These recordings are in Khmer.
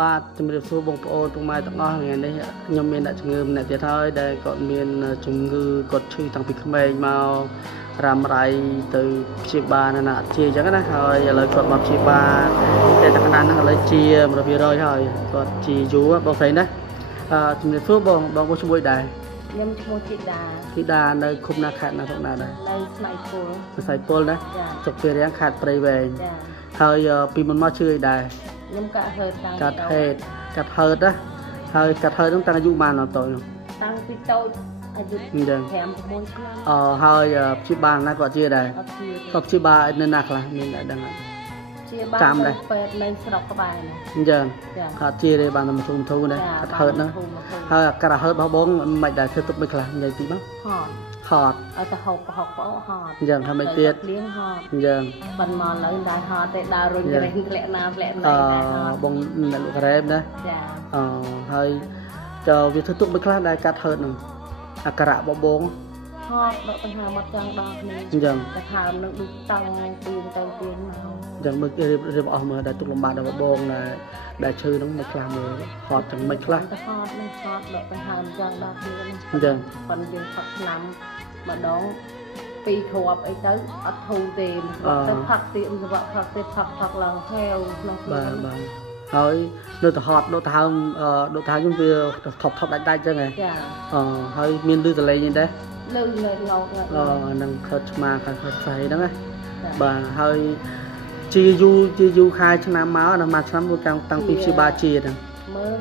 បាទជំរាបសួរបងប្អូនពុកម៉ែទាំងអស់ថ្ងៃនេះខ្ញុំមានអ្នកជំងឺម្នាក់ទៀតហើយដែលគាត់មានជំងឺគាត់ឈឺតាំងពីក្មេងមករ៉ាំរ៉ៃទៅព្យាបាលនៅណាជាអញ្ចឹងណាហើយឥឡូវគាត់មកព្យាបាលតែតក្តានហ្នឹងឥឡូវជា100%ហើយគាត់ជាយូរបងស្រីណាជំរាបសួរបងបងជាមួយដែរខ្ញុំឈ្មោះធីតានៅឃុំណាខេត្តណាផងណាដែរនៅស្នៃពលណាសុខភាពរាងខេត្តព្រៃវែងហើយពីមុនមកឈឺអីដែរខ្ញុំកាត់ហឺតតាំងកាត់ហឺតណាហើយកាត់ហឺតហ្នឹងតាំងអាយុប៉ុន្មានដល់តូចតាំងពីតូចអាយុ5-6ឆ្នាំហើយព្យាបាលណាគាត់ជាដែរគាត់ព្យាបាលនៅណាខ្លះមានតែដឹងអត់ព្យាបាលទៅពេទ្យនៅស្រុកក្បែរណាអញ្ចឹងគាត់ជាទេបានតែមកធំធូរណាកាត់ហឺតហ្នឹងហើយកាត់ហឺតរបស់បងមិនដែរធ្វើទុកមិនខ្លះនិយាយពីមកហត់ឲ្យទៅហូបប្រហុកប្អូហត់អញ្ចឹងថាមិនទៀតលៀងហត់អញ្ចឹងបានមកលើដែរហត់តែដើររុញរែងធ្លាក់ណាដែរហត់បងអ្នកលក់ការ៉េមណាហើយវាធ្វើទុកមិនខ្លះដែរកាត់ហឺតហ្នឹងអាការៈបបងហត់ដកដង្ហើមអត់ចង់ដល់គ្នាអញ្ចឹងដង្ហើមនឹងដូចតង់ទៀងទៅទៀងមកអញ្ចឹងមើលរៀបអស់មើលដែលទុកលំបាកដល់បបងដែលឈឺហ្នឹងមិនខ្លះមើលហត់ទាំងមិនខ្លះហត់នឹងហត់ដកដង្ហើមចង់ដល់គ្នាអញ្ចឹងប៉ុន្តែយើងផឹកឆ្នាំម្ដង2គ្រាប់អីទៅអត់ធូរទេទៅផឹកទៀតសម្រាប់ផឹកទៀតផឹកឡើងហេវក្នុងបាទហើយនៅទៅហត់ដកដង្ហើមខ្ញុំវាថប់ដាច់អញ្ចឹងហ៎ហើយមានលឺសលេងអីដែរលើងោកនឹងខិតឆ្មាខាងខិតស្អីហ្នឹងណាបាទហើយជាយូរខែឆ្នាំមកដល់មួយឆ្នាំមួយតាំងពីព្យាបាលជាហ្នឹងមើល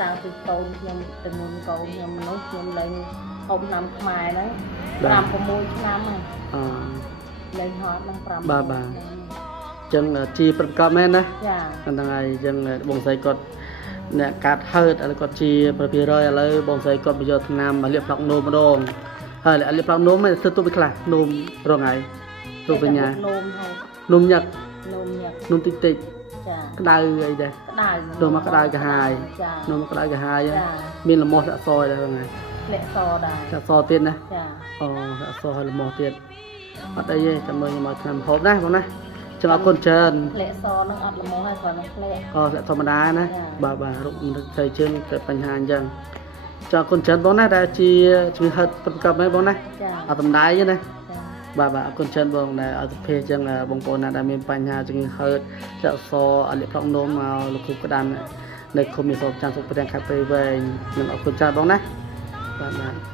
តាំងពីកូនខ្ញុំទៅមុនកូនខ្ញុំនោះខ្ញុំលេងហូបឆ្នាំខ្មែរហ្នឹង5-6ឆ្នាំហើយលេងហត់ហ្នឹង5បាទអញ្ចឹងជាប្រកបមែនណាហ្នឹងហើយអញ្ចឹងបងស្រីគាត់អ្នកកាត់ហឺតឥឡូវគាត់ជា700ឥឡូវបងស្រីគាត់បញ្យកថ្នាំមកលាបផ្លុកនោមម្ដងហើយលាបផ្លុកនោមមិនធ្វើទុកវាខ្លះនោមរងហើយទុកបញ្ញានោមញឹកនោមតិចក្តៅអីដែរនោមមកក្តៅកាហាយនោមក្តៅកាហាយមានលមាស់សាក់សដែរហ្នឹងហើយលាក់សដែរសាក់សទៀតណាសាក់សហើយលមាស់ទៀតអត់អីទេចាំមើលខ្ញុំមកថ្នាំហូបណាបងណាចឹងអរគុណច្រើនលាក់សហ្នឹងអត់ល្មមហើយគ្រាន់តែធ្លាក់លាក់ធម្មតាណាបាទរុកស្រីជើងកើតបញ្ហាអញ្ចឹងចាអរគុណច្រើនបងណាដែលជាជំងឺហឺតប្រកបហ្នឹងបងណាអត់តម្ដាយទេណាបាទអរគុណច្រើនបងដែលឲ្យសុភ័ក្រអញ្ចឹងបងប្អូនណាដែលមានបញ្ហាជំងឺហឺតលាក់សអលាកផ្លុកនោមមកលោកគ្រូក្តាន់នៅឃុំមានសពចាំសុខប្រទាំងខេត្តព្រៃវែងនឹងអរគុណច្រើនបងណាបាទ